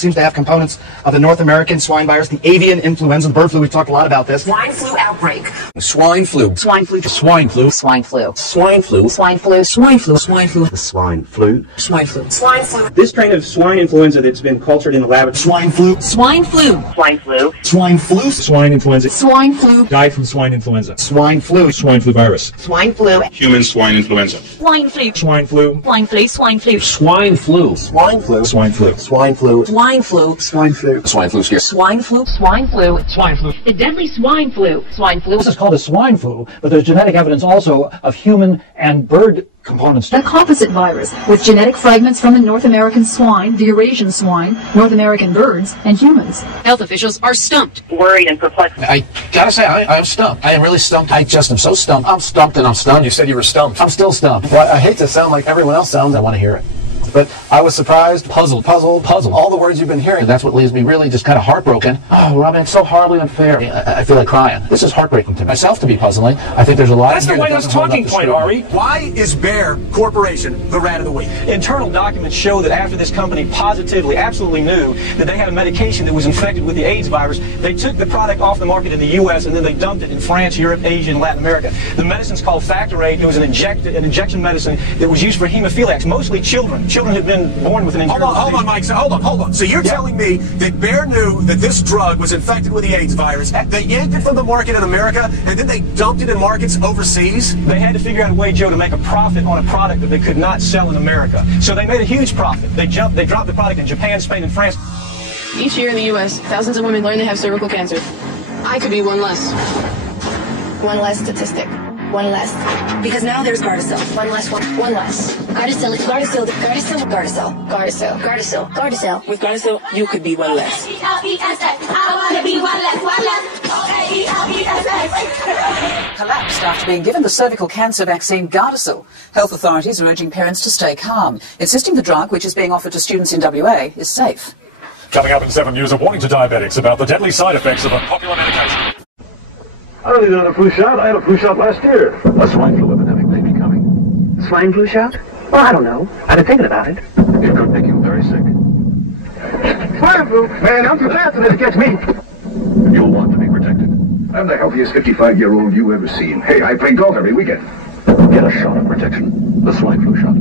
seems to have components of the North American swine virus, the avian influenza, the bird flu. We've talked a lot about this. Swine flu outbreak. Swine flu. Swine flu. Swine flu. Swine flu. Swine flu. Swine flu. Swine flu. Swine flu. The swine flu. Swine flu. Swine flu. This strain of swine influenza that's been cultured in the lab. Swine flu. Swine flu. Swine flu. Swine flu. Swine influenza. Swine flu. Died from swine influenza. Swine flu. Swine flu virus. Swine flu. Human swine influenza. Swine flu. Swine flu. Swine flu. Swine flu. Swine flu. Swine flu. Swine flu. Swine flu. Swine flu. Swine flu. Swine flu scare. Swine flu. Swine flu. Swine flu. The deadly swine flu. Swine flu. This is called a swine flu, but there's genetic evidence also of human and bird components. A composite virus with genetic fragments from the North American swine, the Eurasian swine, North American birds, and humans. Health officials are stumped. Worried and perplexed. I gotta say, I'm stumped. I am really stumped. I just am so stumped. I'm stumped and I'm stunned. You said you were stumped. I'm still stumped. Well, I hate to sound like everyone else sounds. I want to hear it. But I was surprised, puzzled. All the words you've been hearing. That's what leaves me really just kind of heartbroken. Oh, Robin, it's so horribly unfair. I feel like crying. This is heartbreaking to myself to be puzzling. I think there's a lot. That's the White House talking point, Ari. Why is Bayer Corporation the rat of the week? Internal documents show that after this company positively, absolutely knew that they had a medication that was infected with the AIDS virus, they took the product off the market in the U.S. and then they dumped it in France, Europe, Asia, and Latin America. The medicine's called Factor 8. It was an injection medicine that was used for hemophiliacs, mostly children. Children had been born with an injury. Hold on, Mike. So hold on. So you're telling me that Bayer knew that this drug was infected with the AIDS virus, they yanked it from the market in America, and then they dumped it in markets overseas? They had to figure out a way, Joe, to make a profit on a product that they could not sell in America. So they made a huge profit. They dropped the product in Japan, Spain, and France. Each year in the U.S., thousands of women learn they have cervical cancer. I could be one less. One less statistic. One less. Because now there's Gardasil. One less. Gardasil. With Gardasil, you could be one less. Collapsed after being given the cervical cancer vaccine Gardasil. Health authorities are urging parents to stay calm, insisting the drug, which is being offered to students in WA, is safe. Coming up in 7 News, a warning to diabetics about the deadly side effects of unpopular medication. I don't need another flu shot. I had a flu shot last year. A swine flu epidemic may be coming. Swine flu shot? Well, I don't know. I've been thinking about it. It could make you very sick. Swine flu? Man, I'm too fast to let it catch me. You'll want to be protected. I'm the healthiest 55-year-old you've ever seen. Hey, I play golf every weekend. Get a shot of protection. The swine flu shot.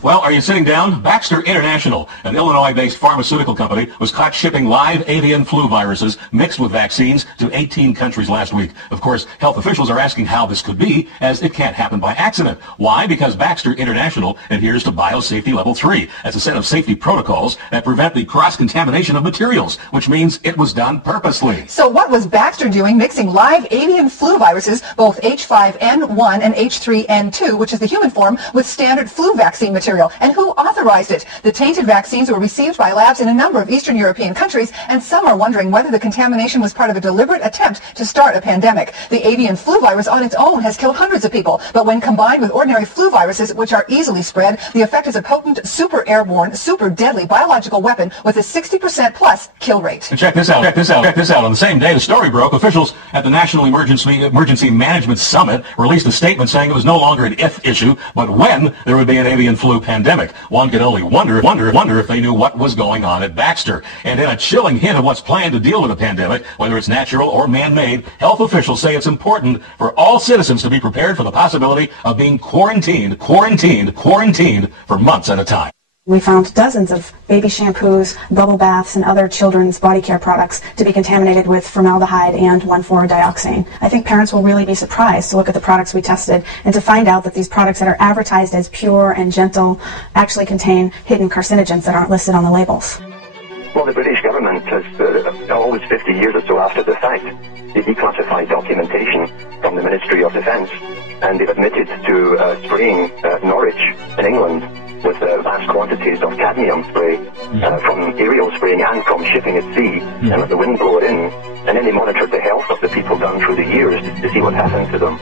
Well, are you sitting down? Baxter International, an Illinois-based pharmaceutical company, was caught shipping live avian flu viruses mixed with vaccines to 18 countries last week. Of course, health officials are asking how this could be, as it can't happen by accident. Why? Because Baxter International adheres to Biosafety Level 3. That's a set of safety protocols that prevent the cross-contamination of materials, which means it was done purposely. So what was Baxter doing mixing live avian flu viruses, both H5N1 and H3N2, which is the human form, with standard flu vaccine material? And who authorized it? The tainted vaccines were received by labs in a number of Eastern European countries, and some are wondering whether the contamination was part of a deliberate attempt to start a pandemic. The avian flu virus on its own has killed hundreds of people, but when combined with ordinary flu viruses, which are easily spread, the effect is a potent, super airborne, super deadly biological weapon with a 60% plus kill rate. And check this out. On the same day the story broke, officials at the National Emergency Management Summit released a statement saying it was no longer an if issue, but when there would be an avian flu pandemic. One could only wonder if they knew what was going on at Baxter. And in a chilling hint of what's planned to deal with a pandemic, whether it's natural or man-made, health officials say it's important for all citizens to be prepared for the possibility of being quarantined for months at a time. We found dozens of baby shampoos, bubble baths, and other children's body care products to be contaminated with formaldehyde and 1,4-dioxane. I think parents will really be surprised to look at the products we tested and to find out that these products that are advertised as pure and gentle actually contain hidden carcinogens that aren't listed on the labels. Well, the British government has, always 50 years or so after the fact, they declassified documentation from the Ministry of Defence, and they've admitted to spraying Norwich in England with vast quantities of cadmium spray from aerial spraying and from shipping at sea, and let the wind blow it in, and then they monitored the health of the people down through the years to see what happened to them.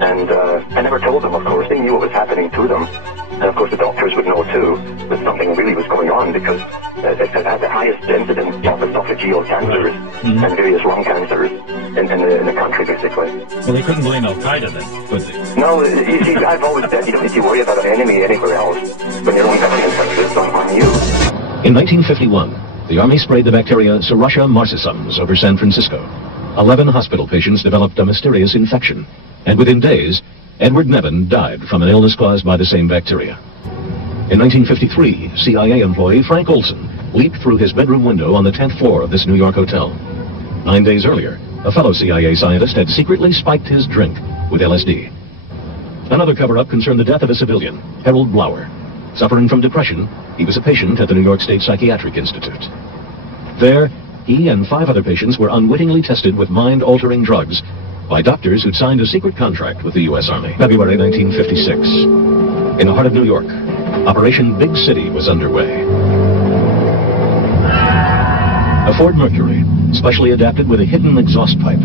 And I never told them, of course. They knew what was happening to them. And of course the doctors would know too that something really was going on, because it had the highest incidence of esophageal cancers and various lung cancers in the country, basically. Well, they couldn't blame Al-Qaeda then, could they? No, you see, I've always said you don't need to worry about an enemy anywhere else when your own government has this on you. In 1951, the Army sprayed the bacteria Serratia marcescens over San Francisco. 11 hospital patients developed a mysterious infection, and within days, Edward Nevin died from an illness caused by the same bacteria. In 1953, CIA employee Frank Olson leaped through his bedroom window on the 10th floor of this New York hotel. 9 days earlier, a fellow CIA scientist had secretly spiked his drink with LSD. Another cover-up concerned the death of a civilian, Harold Blauer. Suffering from depression, he was a patient at the New York State Psychiatric Institute. There, he and 5 other patients were unwittingly tested with mind-altering drugs by doctors who'd signed a secret contract with the U.S. Army. February 1956. In the heart of New York, Operation Big City was underway. A Ford Mercury, specially adapted with a hidden exhaust pipe,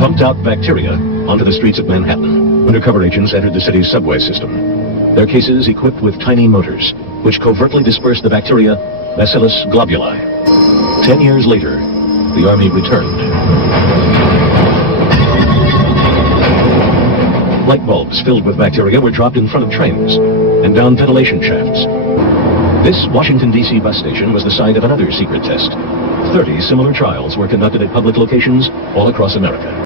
pumped out bacteria onto the streets of Manhattan. Undercover agents entered the city's subway system, their cases equipped with tiny motors, which covertly dispersed the bacteria Bacillus globuli. 10 years later, the Army returned. Light bulbs filled with bacteria were dropped in front of trains and down ventilation shafts. This Washington, D.C. bus station was the site of another secret test. 30 similar trials were conducted at public locations all across America.